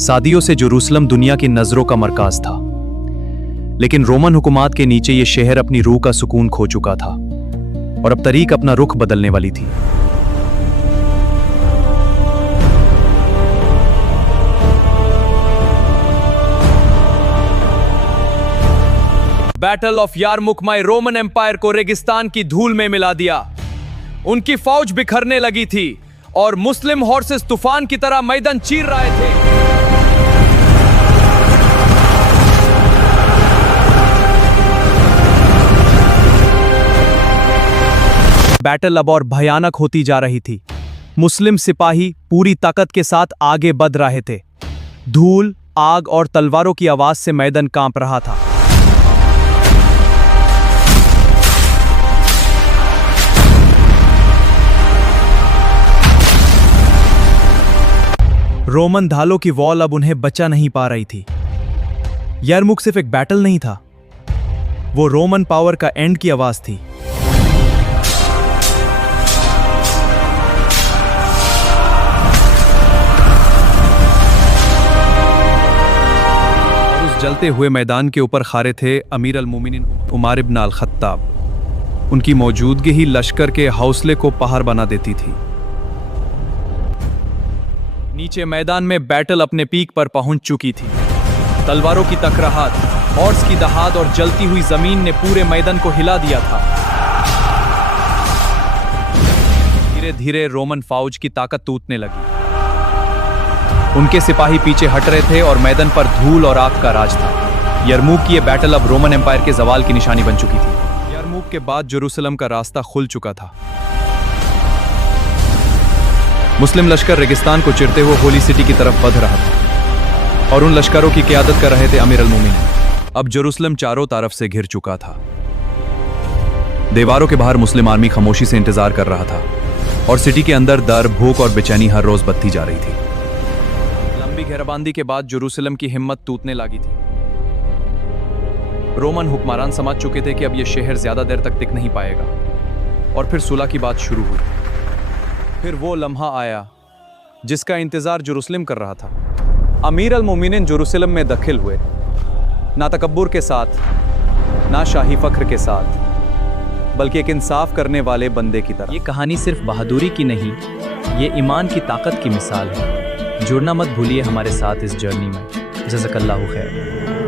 सदियों से जेरूसलम दुनिया की नजरों का मरकज था, लेकिन रोमन हुकूमत के नीचे यह शहर अपनी रूह का सुकून खो चुका था और अब तारीख अपना रुख बदलने वाली थी। बैटल ऑफ यारमुकमाई रोमन एम्पायर को रेगिस्तान की धूल में मिला दिया। उनकी फौज बिखरने लगी थी और मुस्लिम हॉर्सेस तूफान की तरह मैदान चीर रहे थे। बैटल अब और भयानक होती जा रही थी। मुस्लिम सिपाही पूरी ताकत के साथ आगे बढ़ रहे थे। धूल, आग और तलवारों की आवाज से मैदान कांप रहा था। रोमन ढालों की वॉल अब उन्हें बचा नहीं पा रही थी। यरमुक सिर्फ एक बैटल नहीं था, वो रोमन पावर का एंड की आवाज थी। उस जलते हुए मैदान के ऊपर खड़े थे अमीर अल मोमिनीन उमर इब्न अल खत्ताब। उनकी मौजूदगी ही लश्कर के हौसले को पहाड़ बना देती थी। नीचे मैदान में बैटल अपने पीक पर पहुंच चुकी थी। तलवारों की टकराहट, हॉर्स की दहाड़ और जलती हुई जमीन ने पूरे मैदान को हिला दिया था। धीरे धीरे रोमन फौज की ताकत टूटने लगी। उनके सिपाही पीछे हट रहे थे और मैदान पर धूल और आग का राज था। यरमुक की यह बैटल अब रोमन एम्पायर के जवाल की निशानी बन चुकी थी। यरमुक के बाद जेरूसलम का रास्ता खुल चुका था। मुस्लिम लश्कर रेगिस्तान को चिरते हुए होली सिटी की तरफ बढ़ रहा था और उन लश्करों की क़यादत कर रहे थे अमीर अल मोमिनीन। अब जेरूसलम चारों तरफ से घिर चुका था। दीवारों के बाहर मुस्लिम आर्मी खामोशी से इंतजार कर रहा था और सिटी के अंदर डर, भूख और बेचैनी हर रोज बढ़ती जा रही थी। लंबी घेराबंदी के बाद जेरूसलम की हिम्मत टूटने लगी थी। रोमन हुक्मरान समझ चुके थे कि अब यह शहर ज्यादा देर तक टिक नहीं पाएगा और फिर सुलह की बात शुरू हुई। फिर वो लम्हा आया जिसका इंतजार जेरूसलम कर रहा था। अमीर अल मोमिनीन जेरूसलम में दाखिल हुए, ना तकब्बुर के साथ, ना शाही फख्र के साथ, बल्कि एक इंसाफ करने वाले बंदे की तरह। ये कहानी सिर्फ बहादुरी की नहीं, ये ईमान की ताकत की मिसाल है। जुड़ना मत भूलिए हमारे साथ इस जर्नी में। जज़ाकल्लाहु खैर।